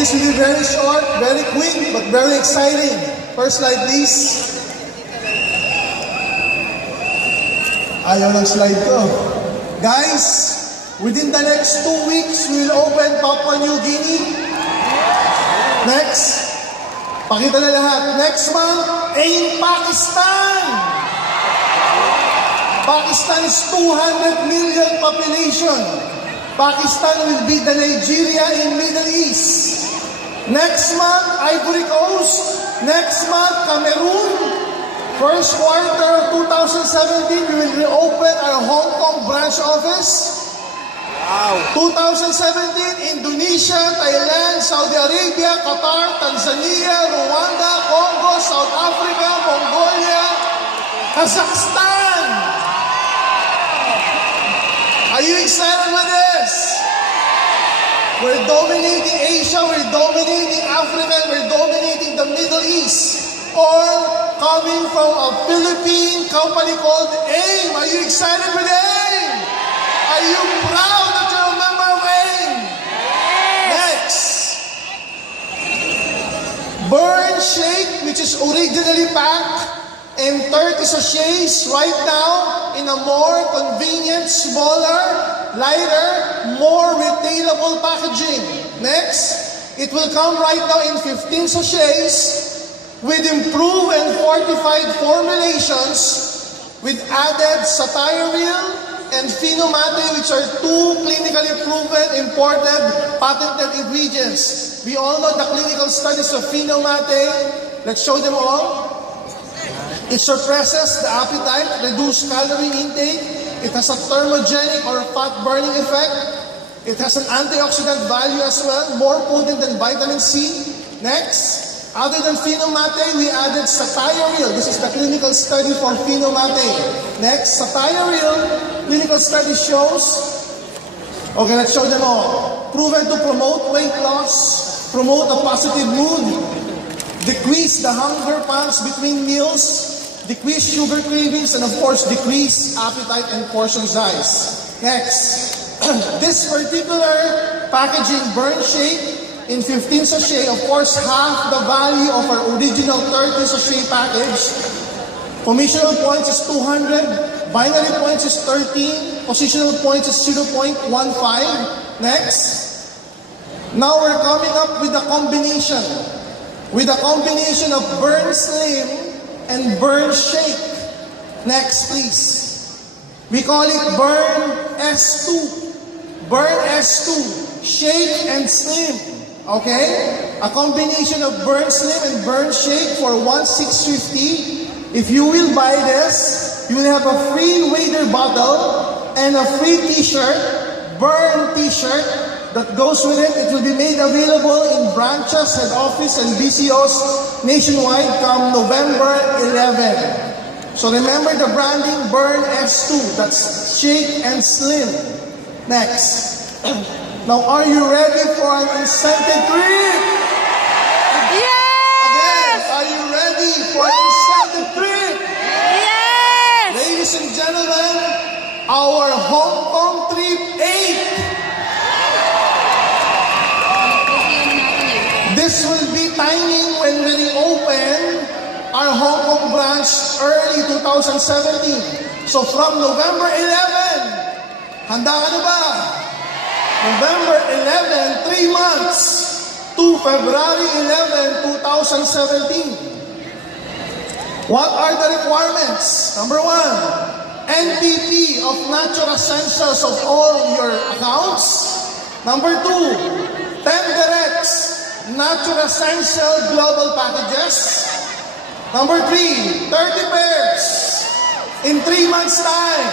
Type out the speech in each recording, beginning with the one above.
this will be very short, very quick, but very exciting. First slide, please. Ayaw ng slide ko. Guys, within the next 2 weeks, we will open Papua New Guinea. Next. Pakita na lahat. Next month, in Pakistan. Pakistan is 200 million population. Pakistan will be the Nigeria in Middle East. Next month, Ivory Coast. Next month, Cameroon. First quarter of 2017, we will reopen our Hong Kong branch office. Wow. 2017, Indonesia, Thailand, Saudi Arabia, Qatar, Tanzania, Rwanda, Congo, South Africa, Mongolia, Kazakhstan. Are you excited with this? We're dominating Asia, we're dominating Africa, we're dominating the Middle East. All coming from a Philippine company called AIM. Are you excited with AIM? Are you proud that you're a member of AIM? Next. Burn Shake, which is originally packed in 30 sachets, right now in a more convenient, smaller, lighter, more retailable packaging. Next, it will come right now in 15 sachets with improved and fortified formulations with added satirial and phenomate, which are two clinically proven, imported, patented ingredients. We all know the clinical studies of phenomate. Let's show them all. It suppresses the appetite, reduces calorie intake. It has a thermogenic or fat-burning effect. It has an antioxidant value as well, more potent than vitamin C. Next. Other than phenomate, we added satirial. This is the clinical study for phenomate. Next, satirial clinical study shows, okay, let's show them all. Proven to promote weight loss, promote a positive mood, decrease the hunger pangs between meals, decrease sugar cravings, and of course, decrease appetite and portion size. Next, this particular packaging, Burn Shake, in 15 sachet, of course, half the value of our original 30 sachet package. Commissional points is 200, binary points is 13, positional points is 0.15. Next. Now we're coming up with a combination. With a combination of Burn Slim and Burn Shake. Next, please. We call it Burn S2. Burn S2. Shake and Slim. Okay? A combination of Burn Slim and Burn Shake for 1,650. If you will buy this, you will have a free wader bottle and a free t-shirt, Burn t-shirt that goes with it. It will be made available in branches, head office, and BCOs nationwide come November 11. So remember the branding, Burn S2. That's Shake and Slim. Next. Now, are you ready for an incentive trip? Yes! Again, are you ready for an incentive trip? Yes! Ladies and gentlemen, our Hong Kong trip 8. This will be timing when we open our Hong Kong branch early 2017. So from November 11, handa ka na ba? November 11, 3 months, to February 11, 2017. What are the requirements? Number 1, NPP of Natural Essentials of all your accounts. Number 2, 10 directs, Natural Essential Global Packages. Number 3, 30 pairs in 3 months' time.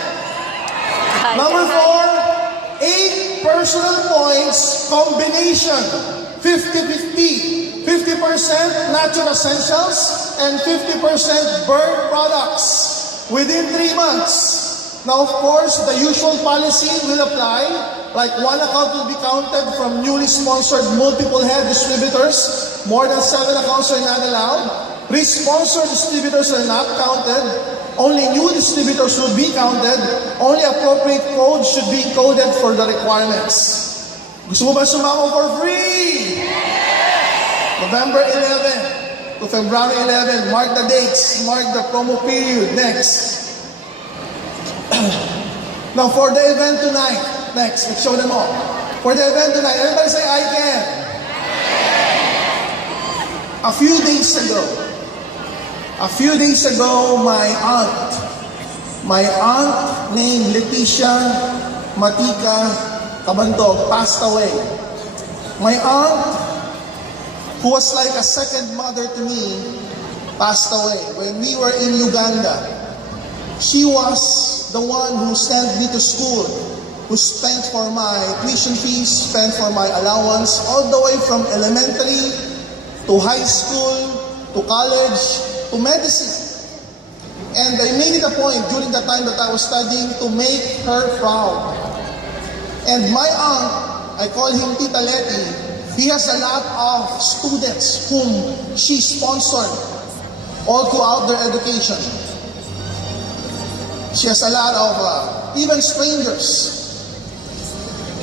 Number 4, 8 personal points combination, 50-50, 50% natural essentials and 50% Burn products within 3 months. Now, of course, the usual policy will apply, like one account will be counted from newly sponsored multiple head distributors. More than 7 accounts are not allowed. Pre-sponsored distributors are not counted. Only new distributors will be counted. Only appropriate codes should be coded for the requirements. Gusto mo ba sumama for free? November 11 to February 11. Mark the dates. Mark the promo period. Next. Now for the event tonight. Next. Let's show them all. For the event tonight. Everybody say, I can. A few days ago, my aunt named Leticia Matika Kabantog passed away. My aunt, who was like a second mother to me, passed away when we were in Uganda. She was the one who sent me to school, who spent for my tuition fees, spent for my allowance, all the way from elementary to high school, to college, to medicine. And I made it a point during the time that I was studying to make her proud. And my aunt, I call him Tita Letty, he has a lot of students whom she sponsored all throughout their education. She has a lot of even strangers,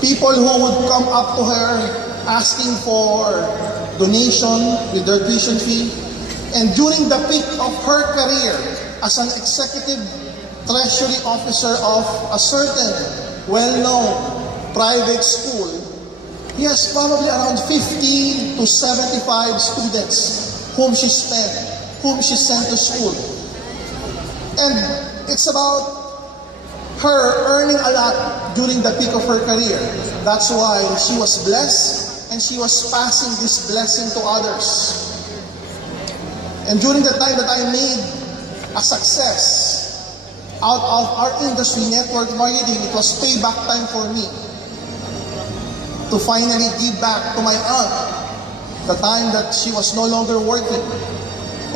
people who would come up to her asking for donation with their tuition fee. And during the peak of her career as an executive treasury officer of a certain well-known private school, he has probably around 50 to 75 students whom she sent to school. And it's about her earning a lot during the peak of her career. That's why she was blessed and she was passing this blessing to others. And during the time that I made a success out of our industry, network marketing, it was payback time for me to finally give back to my aunt the time that she was no longer working.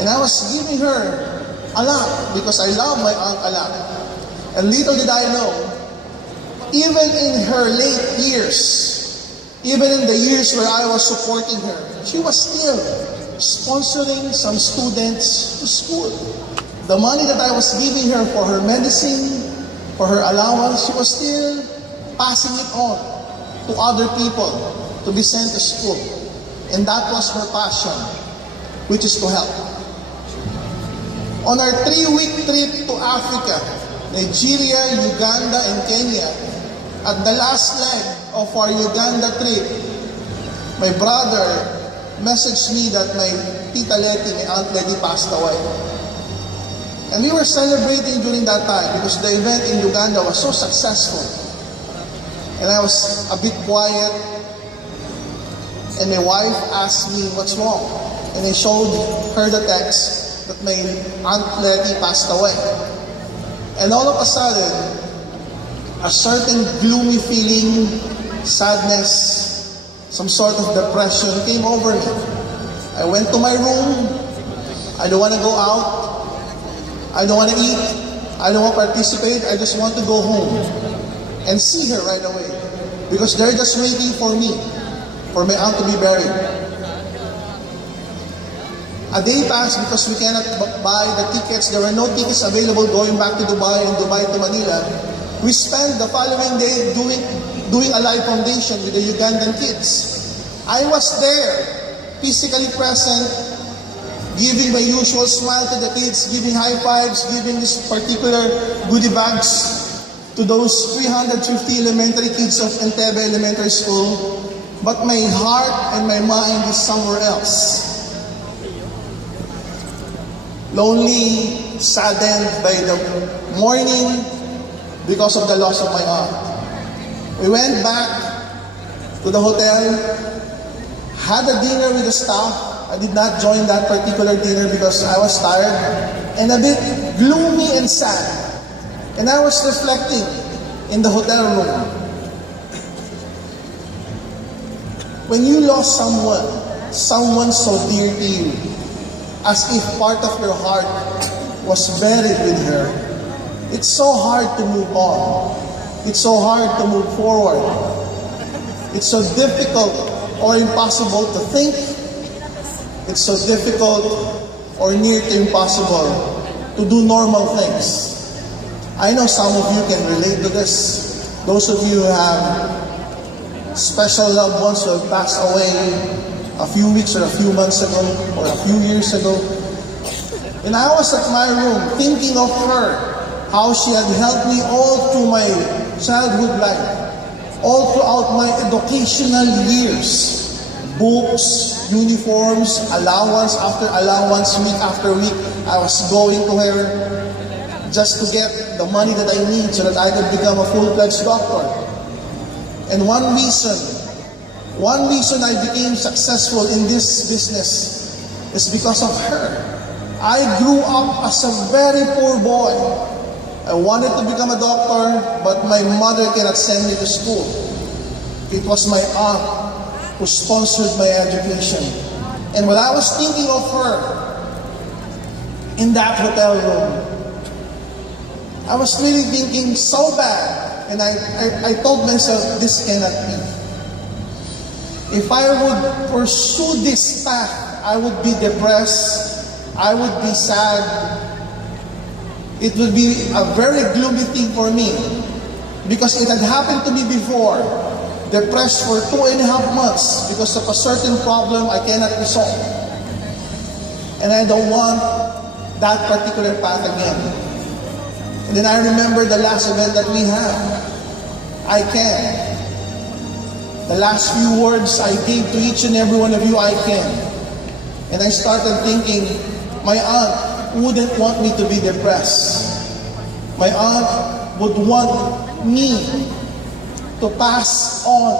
And I was giving her a lot because I love my aunt a lot. And little did I know, even in her late years, even in the years where I was supporting her, she was still sponsoring some students to school. The money that I was giving her for her medicine, for her allowance, she was still passing it on to other people to be sent to school. And that was her passion, which is to help. On our 3-week trip to Africa, Nigeria, Uganda, and Kenya, at the last leg of our Uganda trip, my brother messaged me that my Tita Letty, my Aunt Letty, passed away. And we were celebrating during that time because the event in Uganda was so successful. And I was a bit quiet. And my wife asked me what's wrong. And I showed her the text that my Aunt Letty passed away. And all of a sudden, a certain gloomy feeling, sadness, some sort of depression came over me. I went to my room. I don't want to go out. I don't want to eat. I don't want to participate. I just want to go home and see her right away. Because they're just waiting for me, for my aunt to be buried. A day passed because we cannot buy the tickets. There were no tickets available going back to Dubai and Dubai to Manila. We spent the following day doing a live foundation with the Ugandan kids. I was there, physically present, giving my usual smile to the kids, giving high fives, giving this particular goodie bags to those 350 elementary kids of Entebbe Elementary School. But my heart and my mind is somewhere else. Lonely, saddened by the mourning because of the loss of my aunt. We went back to the hotel, had a dinner with the staff. I did not join that particular dinner because I was tired and a bit gloomy and sad. And I was reflecting in the hotel room. When you lost someone so dear to you, as if part of your heart was buried with her, it's so hard to move on. It's so hard to move forward. It's so difficult or impossible to think. It's so difficult or near to impossible to do normal things. I know some of you can relate to this. Those of you who have special loved ones who have passed away a few weeks or a few months ago or a few years ago. And I was at my room thinking of her, how she had helped me all through my childhood life, all throughout my educational years. Books, uniforms, allowance after allowance, week after week, I was going to her just to get the money that I need so that I could become a full-fledged doctor. And one reason I became successful in this business is because of her. I grew up as a very poor boy. I wanted to become a doctor, but my mother cannot send me to school. It was my aunt who sponsored my education. And when I was thinking of her in that hotel room, I was really thinking so bad. And I told myself, this cannot be. If I would pursue this path, I would be depressed, I would be sad. It would be a very gloomy thing for me because it had happened to me before. Depressed for 2.5 months because of a certain problem I cannot resolve. And I don't want that particular path again. And then I remember the last event that we had. I can. The last few words I gave to each and every one of you, I can. And I started thinking, my aunt wouldn't want me to be depressed. My aunt would want me to pass on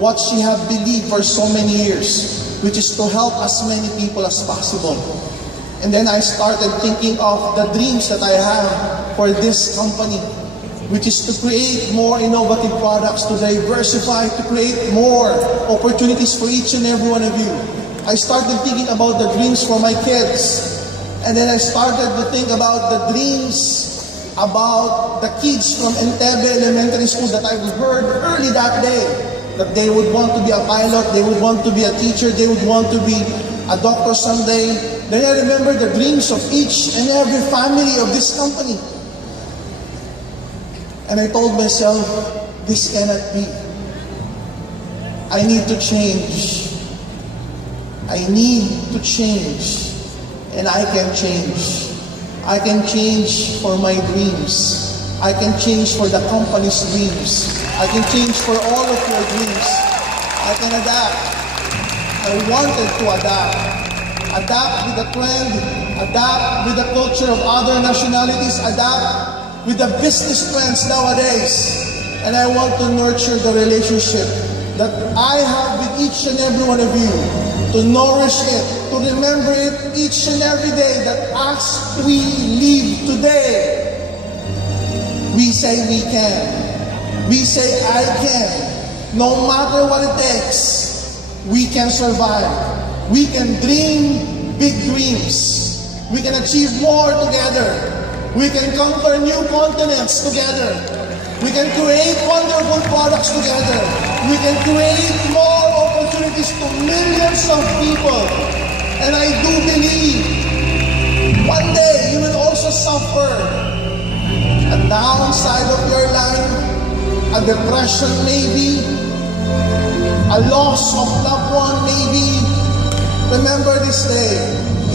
what she had believed for so many years, which is to help as many people as possible. And then I started thinking of the dreams that I have for this company, which is to create more innovative products, to diversify, to create more opportunities for each and every one of you. I started thinking about the dreams for my kids. And then I started to think about the dreams about the kids from Entebbe Elementary School that I heard early that day, that they would want to be a pilot, they would want to be a teacher, they would want to be a doctor someday. Then I remember the dreams of each and every family of this company. And I told myself, this cannot be. I need to change. I need to change. And I can change. I can change for my dreams. I can change for the company's dreams. I can change for all of your dreams. I can adapt. I wanted to adapt. Adapt with the trend. Adapt with the culture of other nationalities. Adapt with the business trends nowadays. And I want to nurture the relationship that I have with each and every one of you, to nourish it, to remember it each and every day, that as we live today, we say we can. We say I can. No matter what it takes, we can survive. We can dream big dreams. We can achieve more together. We can conquer new continents together. We can create wonderful products together. We can create more opportunities to millions of people. And I do believe one day you will also suffer a downside of your life, a depression maybe, a loss of loved one maybe. Remember this day,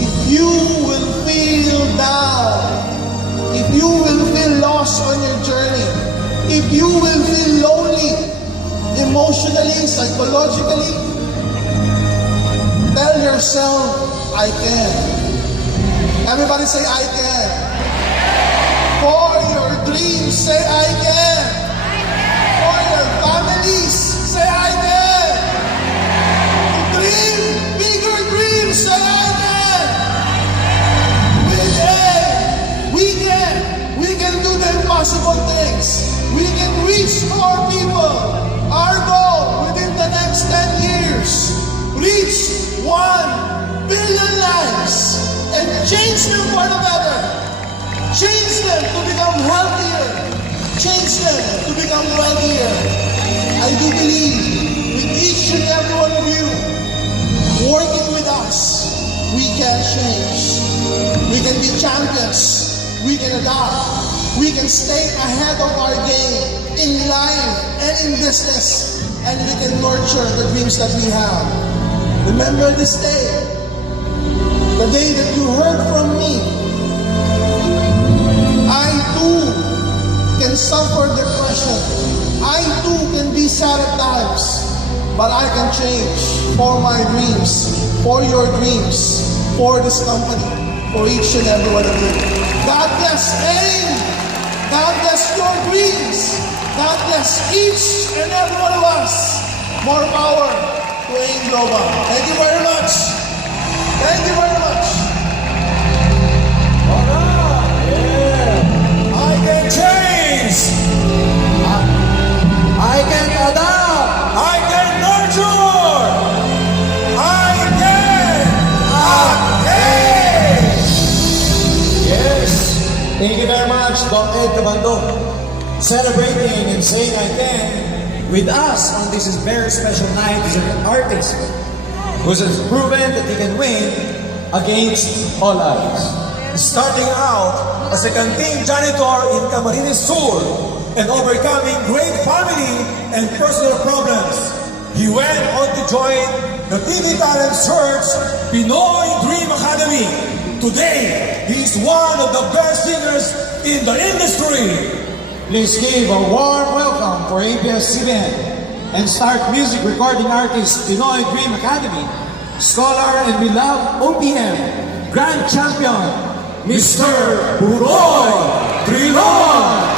if you will feel down, if you will feel lost on your journey, if you will feel lonely, emotionally, psychologically, tell yourself, I can. Everybody say, I can. For your dreams, say, I can. For your families, say, I can. To dream bigger dreams, say, I can. We can do the impossible things. We can reach more people. Our goal within the next 10 years, reach 1 billion lives and change them for the better. Change them to become healthier. Change them to become wealthier. I do believe with each and every one of you working with us, we can change. We can be champions. We can adapt. We can stay ahead of our game in life and in business, and we can nurture the dreams that we have. Remember this day, the day that you heard from me. I too can suffer depression. I too can be sad at times. But I can change for my dreams, for your dreams, for this company, for each and every one of you. God bless AIM. God bless your dreams. God bless each and every one of us. More power to AIM Global. Thank you very much. Thank you very much. I can change. I can adapt. I can nurture. I can update. Yes. Thank you very much, Dr. Ed Cabando. Celebrating and saying I can with us on this very special night is an artist who has proven that he can win against all odds. Starting out as a canteen janitor in Camarines Sur and overcoming great family and personal problems, he went on to join the TV talent search Pinoy Dream Academy. Today, he is one of the best singers in the industry. Please give a warm welcome for ABS-CBN and start music recording artist Pinoy Dream Academy, scholar and beloved OPM Grand Champion, Mr. Puroy Trilon.